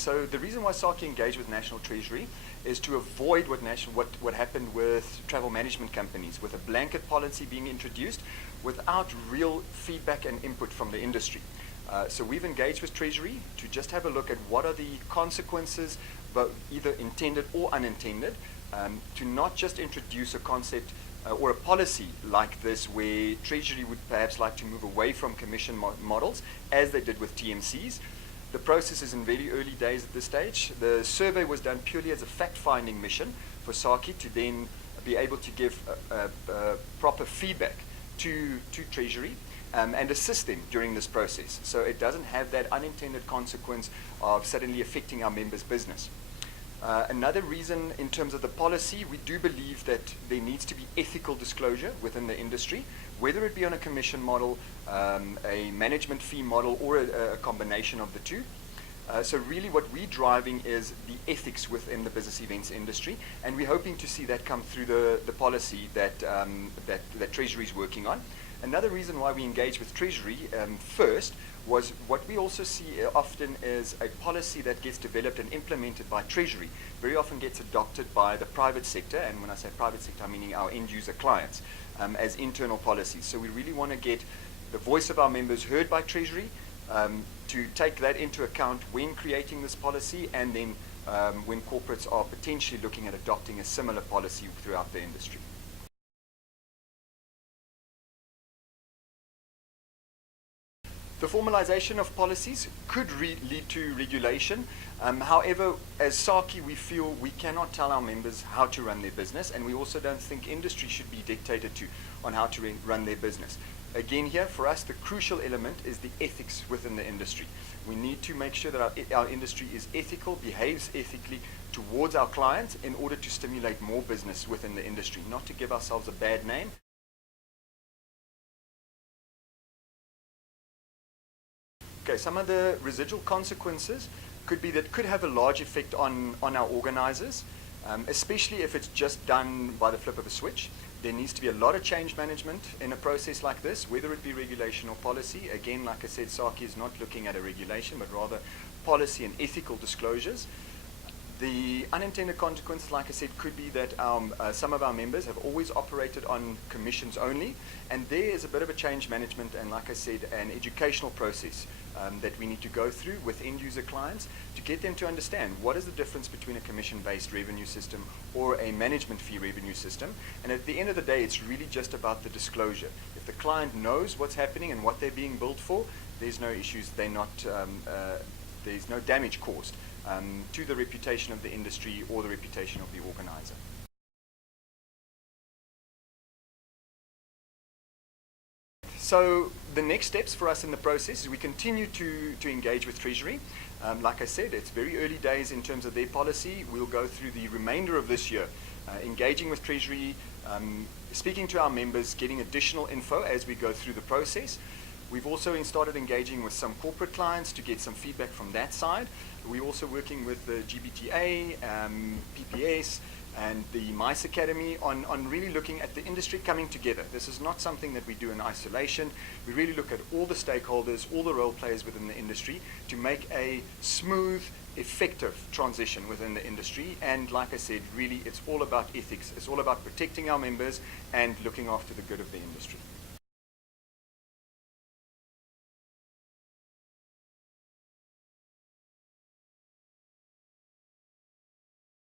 So the reason why SAACI engaged with National Treasury is to avoid what happened with travel management companies, with a blanket policy being introduced without real feedback and input from the industry. So we've engaged with Treasury to just have a look at what are the consequences, but either intended or unintended, to not just introduce a concept or a policy like this where Treasury would perhaps like to move away from commission models as they did with TMCs. The process is in very early days at this stage. The survey was done purely as a fact-finding mission for SAACI to then be able to give proper feedback to Treasury and assist them during this process. So it doesn't have that unintended consequence of suddenly affecting our members' business. Another reason in terms of the policy, we do believe that there needs to be ethical disclosure within the industry, whether it be on a commission model, a management fee model, or a combination of the two. So really what we're driving is the ethics within the business events industry, and we're hoping to see that come through the policy that Treasury is working on. Another reason why we engage with Treasury first was what we also see often is a policy that gets developed and implemented by Treasury very often gets adopted by the private sector, and when I say private sector, I'm meaning our end user clients, as internal policies. So we really want to get the voice of our members heard by Treasury, to take that into account when creating this policy, and then when corporates are potentially looking at adopting a similar policy throughout the industry. The formalization of policies could lead to regulation. However, as SAACI, we feel we cannot tell our members how to run their business, and we also don't think industry should be dictated to on how to run their business. Again, here, for us, the crucial element is the ethics within the industry. We need to make sure that our industry is ethical, behaves ethically towards our clients in order to stimulate more business within the industry, not to give ourselves a bad name. Okay, some of the residual consequences could have a large effect on our organizers, especially if it's just done by the flip of a switch. There needs to be a lot of change management in a process like this, whether it be regulation or policy. Again, like I said, SAACI is not looking at a regulation, but rather policy and ethical disclosures. The unintended consequences, like I said, could be that some of our members have always operated on commissions only, and there is a bit of a change management and, like I said, an educational process that we need to go through with end user clients to get them to understand what is the difference between a commission-based revenue system or a management fee revenue system. And at the end of the day, it's really just about the disclosure. If the client knows what's happening and what they're being billed for, there's no issues. There's no damage caused to the reputation of the industry or the reputation of the organizer. So the next steps for us in the process is we continue to engage with Treasury. Like I said, it's very early days in terms of their policy. We'll go through the remainder of this year engaging with Treasury, speaking to our members, getting additional info as we go through the process. We've also started engaging with some corporate clients to get some feedback from that side. We're also working with the GBTA, PPS, and the MICE Academy on really looking at the industry coming together. This is not something that we do in isolation. We really look at all the stakeholders, all the role players within the industry to make a smooth, effective transition within the industry. And like I said, really it's all about ethics. It's all about protecting our members and looking after the good of the industry.